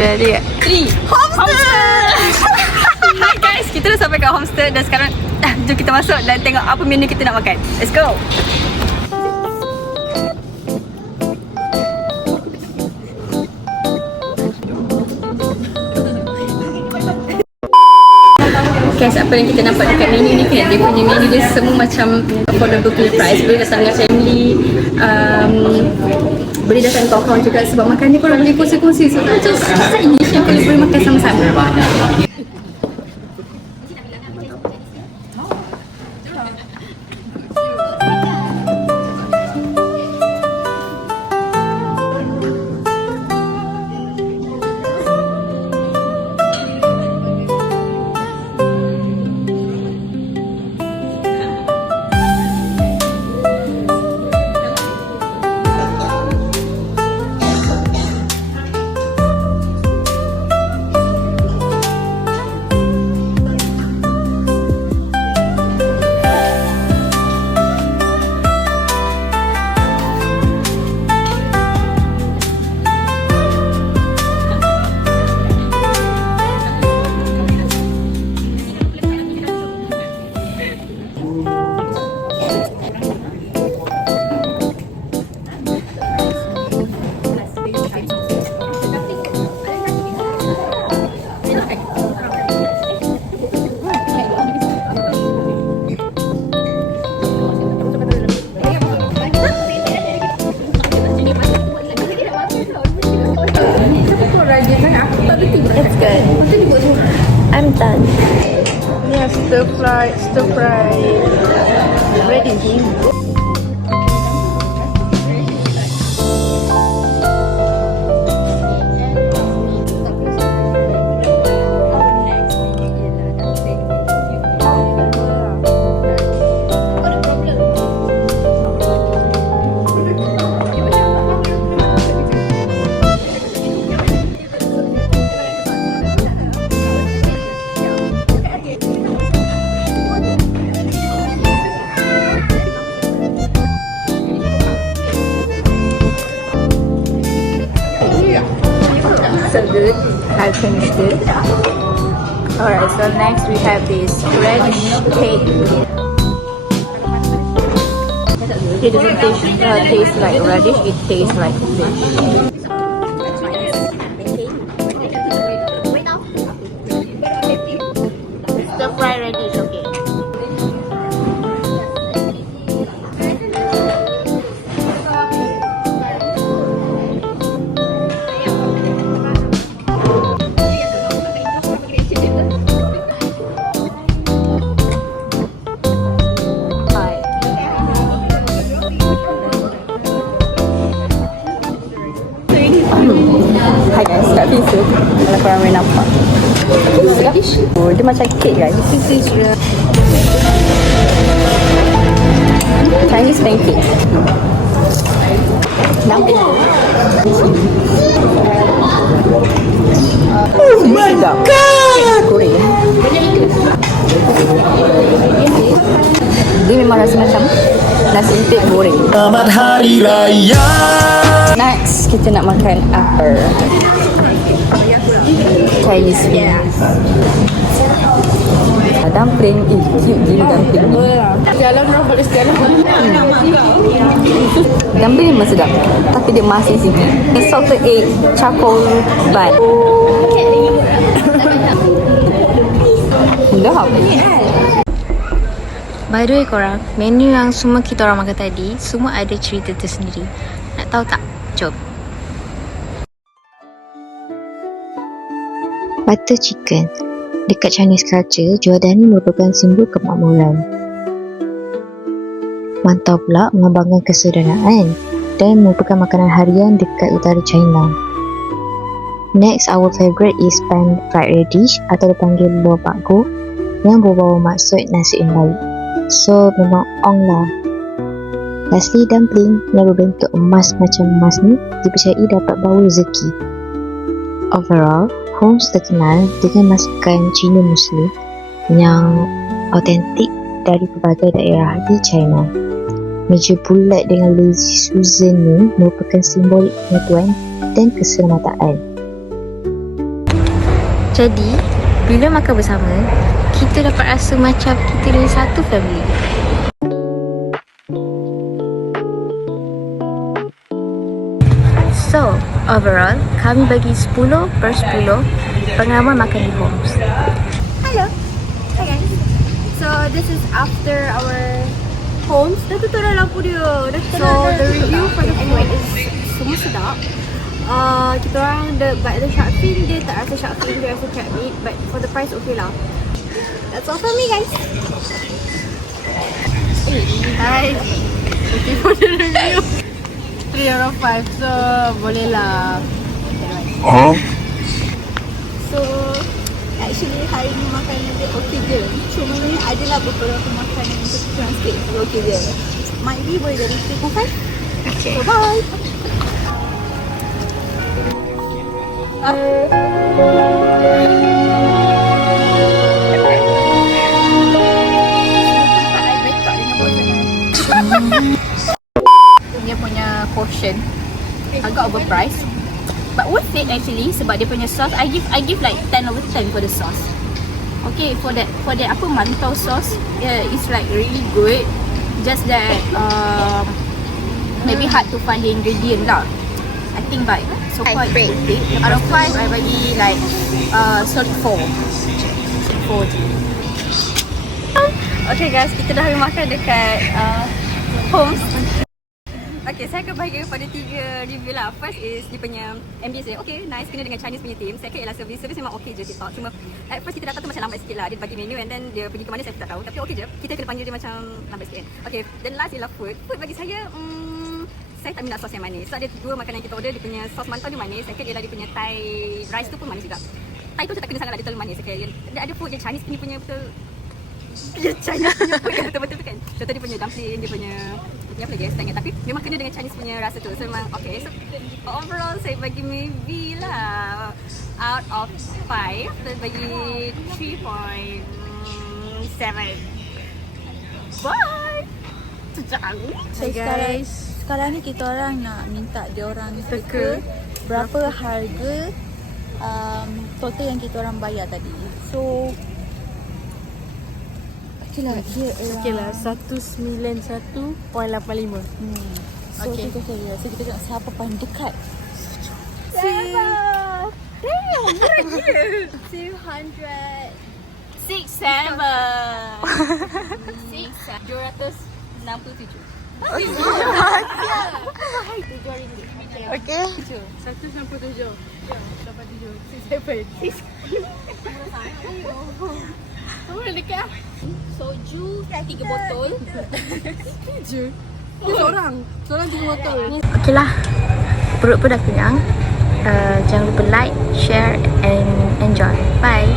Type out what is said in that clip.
Ready? 3 Homestay. Hi guys, kita dah sampai kat homestay dan sekarang jom kita masuk dan tengok apa menu kita nak makan. Let's go. Guys, apa yang kita nampak dekat menu ni kan, dia punya menu dia semua macam affordable punya price. Boleh datang dengan family, boleh datang dengan kawan-kawan juga sebab makan ni korang boleh kongsi-kongsi. So macam side dish yang boleh makan sama-sama. It's good. I'm done. Yeah, stir fry, ready. So good. I've finished it. Alright, so next we have this radish cake. It doesn't taste like radish, it tastes like fish. Stir fry radish, okay. Hi guys, kat Fisu. Kalau korang boleh nampak. Sedap. Oh, dia macam kek guys. This is real. Chinese pancake. Nampak. Oh my god! Goreng. Dia memang rasa macam nasi empit goreng. Selamat Hari Raya. Next, kita nak makan apa? Chinese food. Dumpling, cute gila dumpling ni. Jalan orang boleh sejalan. Dumpling memang sedap, tapi dia masih sikit. Salted egg, charcoal bun. Dah. By the way korang, menu yang semua kita orang makan tadi, semua ada cerita tersendiri. Nak tahu tak? Jom. Butter chicken. Dekat Chinese culture, Giordani merupakan simbol kemakmuran. Mantau pula melambangkan kesederhanaan dan merupakan makanan harian dekat utara China. Next, our favourite is pan fried radish atau dipanggil buah bakgo yang berbawa maksud nasi yang baik. So, memang ong lah. Lastly, dumpling yang berbentuk emas macam emas ni dipercayai dapat bawa rezeki. Overall, Homes terkenal dengan masakan Cina Muslim yang autentik dari pelbagai daerah di China. Meja bulat dengan lazy Susan ni merupakan simbol pengetahuan dan keselamatan. Jadi, bila makan bersama, kita dapat rasa macam kita ni satu family. So, overall, kami bagi 10 per 10 pengalaman makan di Homes. Hello. Hi guys. So this is after our homes. Dah tutup dah lampu dia. So the review for the food is semua sedap. Kita orang but the shark fin dia tak rasa shark fin, dia rasa crab meat, but for the price okay lah. That's all from me guys. Hi. Okay for the review. 3 out of 5. So boleh lah. So actually hari ni makanan dia okay je. Cuma ni adalah beberapa makanan yang kurang sikit. Okay je. Might be boleh jadi 3.5. Okay. So bye. Dia punya portion agak overpriced, but worth it actually sebab dia punya sauce. I give like 10 over 10 for the sauce. Okay, for that apa mantau sauce, it's like really good. Just that maybe hard to find the ingredient lah. I think but so far it's okay. Out of 5 I bagi like solid 4 je. Okay guys, kita dah makan dekat Homes. Okay, saya akan bagi pada 3 review lah. First is dia punya ambience dia okay, nice, kena dengan Chinese punya theme. Second ialah service memang okay je, TikTok. Cuma at first kita datang tu macam lambat sikit lah. Dia bagi menu and then dia pergi ke mana saya tak tahu. Tapi okay je, kita kena panggil dia macam lambat sikit. Okay, then last ialah food. Food bagi saya saya tak minat sos yang manis. So ada 2 makanan yang kita order, dia punya sos mantau dia manis. Second ialah dia punya Thai rice tu pun manis juga. Thai tu tak kena sangat lah, dia terlalu manis. Okay, ada food yang Chinese punya betul. Ya, Chinese punya food kan betul-betul tu kan. Contoh dia punya dumpling, dia punya apa lagi saya ingat, tapi memang kena dengan Chinese punya rasa tu. So memang okay. So overall saya bagi maybe lah out of 5 saya bagi 3.7. Bye. So guys, sekarang ni kita orang nak minta dia orang teka berapa harga total yang kita orang bayar tadi. So okay lah, dia Okay lah, 191.85. So okay. Kita kira, so kita tengok siapa paling dekat. Damn, murah gila. 200 267. 267. Okay. 167. 87. 67. Kamu dah dekat lah. Soju 3 botol. Je. Dia seorang 3 botol. Okay lah, perut pun dah kenyang. Jangan lupa like, share and enjoy. Bye.